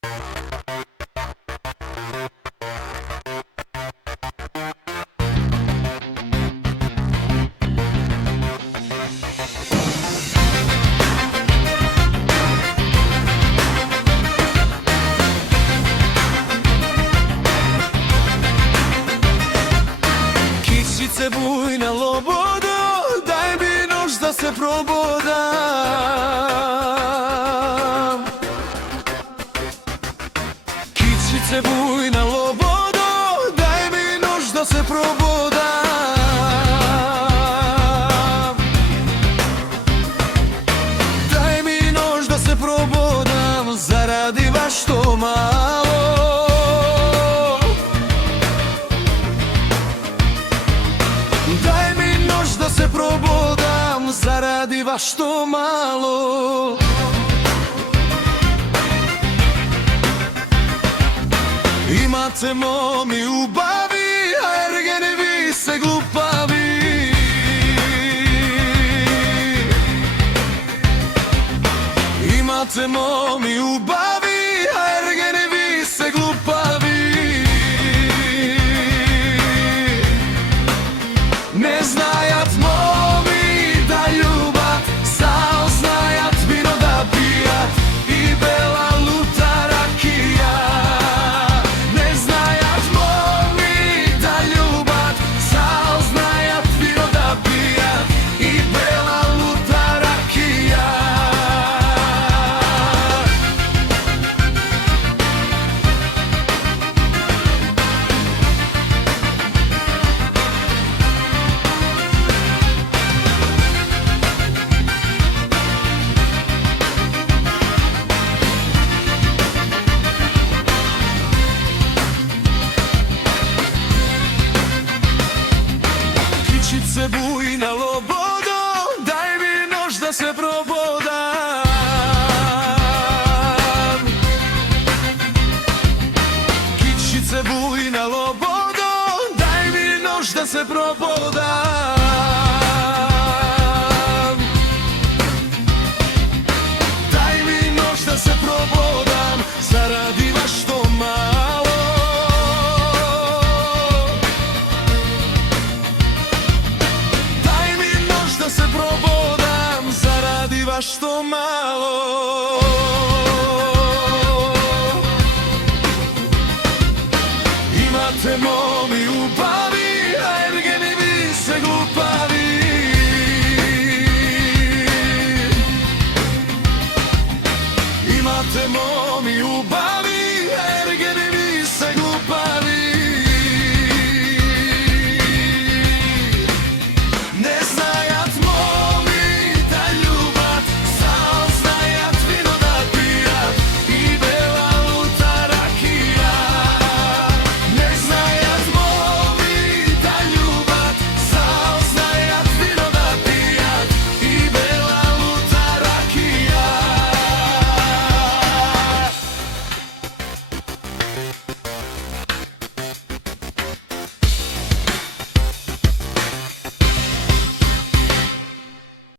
Kičice bujna lobodo, daj mi nož da se probodam. Kičice bujna lobodo, daj mi nož da se probodam. Daj mi nož da se probodam, zaradi vas što malo. Daj mi nož da se probodam, zaradi vas što malo. Imate momi ubavi, a ergeni vi se glupavi. Imate momi ubavi, a ergeni vi se glupavi. Ne znajat momi da ljubat, sao znajat vino da pijat i bela luta rakija. Ne znajat momi da ljubat, sao znajat vino da pijat i bela luta rakija. Kičice bujna lobodo, daj mi nož da se probodam. Kičice bujna lobodo, daj mi nož da se probodam. Daj mi nož da se probodam, zaradi vas što malo. Da se probodam, zaradi vas što malo. Imate momi ubavi, a ergeni vi se glupavi. Imate momi ubavi,